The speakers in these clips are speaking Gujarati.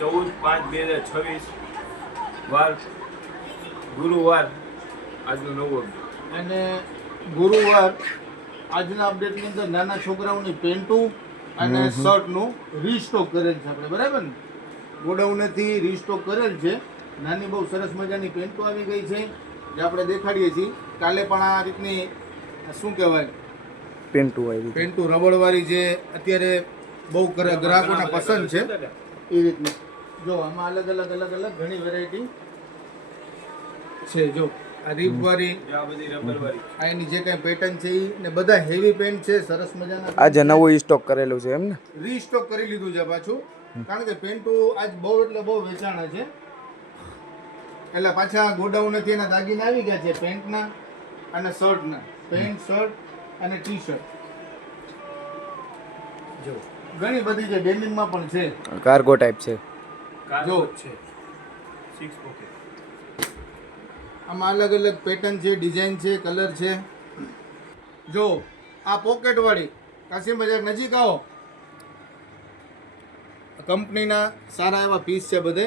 14/5/2026 વાર ગુરુવાર આજનો નવો અને ગુરુવાર આજના અપડેટની અંદર નાના છોકરાઓની પેન્ટો અને શર્ટનું રીસ્ટોક કરેલ છે આપણે, બરાબર ને? ગોડાઉનેથી રીસ્ટોક કરેલ છે. નાની બહુ સરસ મજાની પેન્ટો આવી ગઈ છે જે આપણે દેખાડીએ છીએ. કાલે પણ આ રીતની શું કહેવાય પેન્ટો રબડવાળી જે અત્યારે બહુ ગ્રાહકોને પસંદ છે એ રીતની. જો આમાં અલગ અલગ ઘણી વેરાયટી છે. જો આ રીબવાળી, આ બધી રબરવાળી, આ એની જે કાંઈ પેટર્ન છે એ ને બધા હેવી પેન્ટ છે, સરસ મજાના. આજે નવું સ્ટોક કરેલું છે એમ ને? રીસ્ટોક કરી લીધું છે પાછું, કારણ કે પેન્ટો આજ બહુ એટલે બહુ વેચાણા છે. એટલે પાછા ગોડાઉનેથી એના દાગીના આવી ગયા છે પેન્ટના અને શર્ટના. પેન્ટ, શર્ટ અને ટી શર્ટ જો ઘણી બધી છે. ડેનિમમાં પણ છે, કાર્ગો ટાઈપ છે. જો છે 6 પોકેટ. આમાં અલગ અલગ પેટર્ન છે, ડિઝાઇન છે, કલર છે. જો આ પોકેટ વાળી કાશીમ બજાર નજીક આવો, કંપનીના સારા એવા પીસ છે બધે.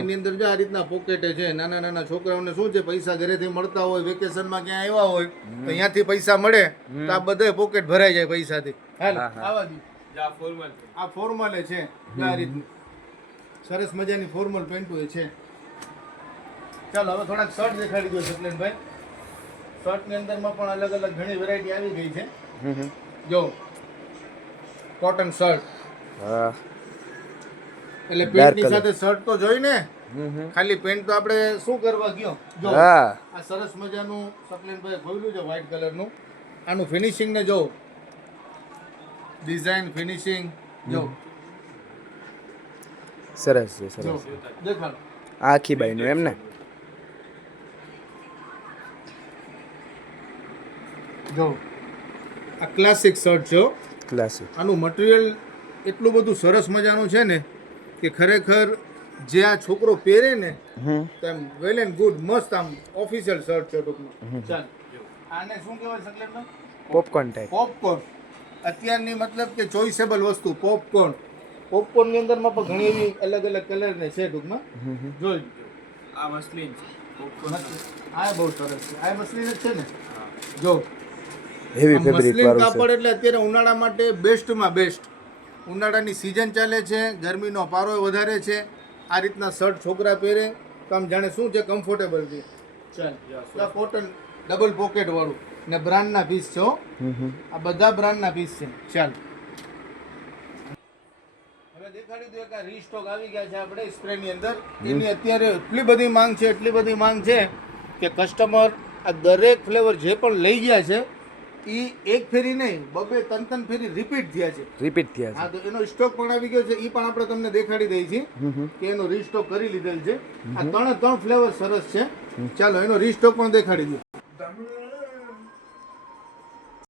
એની અંદર જો આ રીતના પોકેટ છે. નાના નાના છોકરાઓને શું છે, પૈસા ઘરેથી મળતા હોય, વેકેશનમાં ક્યાં આવ્યા હોય તો અહીંયાથી પૈસા મળે તો આ બધે પોકેટ ભરાઈ જાય પૈસાથી. હાલ આવા દી આ ફોર્મલ આ ફોર્મલ છે. આ રીતની સરસ મજાની ફોર્મલ પેન્ટો છે. ચાલો હવે થોડાક શર્ટ દેખાડી દો સકલેનભાઈ. શર્ટની અંદરમાં પણ અલગ અલગ ઘણી વેરાયટી આવી ગઈ છે. જો કોટન શર્ટ, હા, એટલે પેન્ટની સાથે શર્ટ તો જોઈ ને, ખાલી પેન્ટ તો આપણે શું કરવા ગયો. જો હા, આ સરસ મજાનું સકલેનભાઈ ખોલ્યું છે વ્હાઈટ કલરનું. આનું ફિનિશિંગ ને જો, ડિઝાઇન, ફિનિશિંગ જો સરસ છે, જો સરસ. દેખાડો. આખી બાઈનું એમ ને? જો આ ક્લાસિક શર્ટ છે. ક્લાસિક. આનું મટીરિયલ એટલું બધું સરસ મજાનું છે ને કે ખરેખર જે આ છોકરો પહેરે ને તો એમ વેલ એન્ડ ગુડ, મસ્ત આમ ઓફિશિયલ શર્ટ છે ટૂંકમાં. ચાલ આને શું કહેવાય સકલેનમાં? Popcorn type. પોપકોર્ન. અત્યારની મતલબ કે ચોઇસેબલ વસ્તુ પોપકોર્ન. પોપકોર્નની અંદરમાં પણ ઘણી એવી અલગ અલગ કલર ને છે ટૂંકમાં. જોઈ આ મસલિન છે. આ બહુ સરસ છે. આ મસલિન જ છે ને? જો હેવી ફેબ્રિક મસલિન વાળું કાપડ છે. એટલે અત્યારે ઉનાળા માટે બેસ્ટમાં બેસ્ટ. ઉનાળાની સિઝન ચાલે છે, ગરમીનો પારો વધારે છે. આ રીતના શર્ટ છોકરા પહેરે તો આમ જાણે શું છે, કમ્ફર્ટેબલ છે. ચાલ કોટન ડબલ પોકેટ વાળું ને બ્રાન્ડના પીસ છે. આ બધા બ્રાન્ડના પીસ છે. ચાલ હવે દેખાડી દો કે રીસ્ટોક આવી ગયા છે આપણે સ્પ્રેની અંદર. એની અત્યારે એટલી બધી માંગ છે કે કસ્ટમર આ દરેક ફ્લેવર જે પણ લઈ ગયા છે એ એક ફેરી નહીં, બબે ત્રણ ફેરી રિપીટ થયા છે. હા, તો એનો સ્ટોક પણ આવી ગયો છે. એ પણ આપણે તમને દેખાડી દઈએ છીએ કે એનો રીસ્ટોક કરી લીધેલ છે. આ ત્રણ ફ્લેવર સરસ છે. ચાલો એનો રીસ્ટોક પણ દેખાડી દો.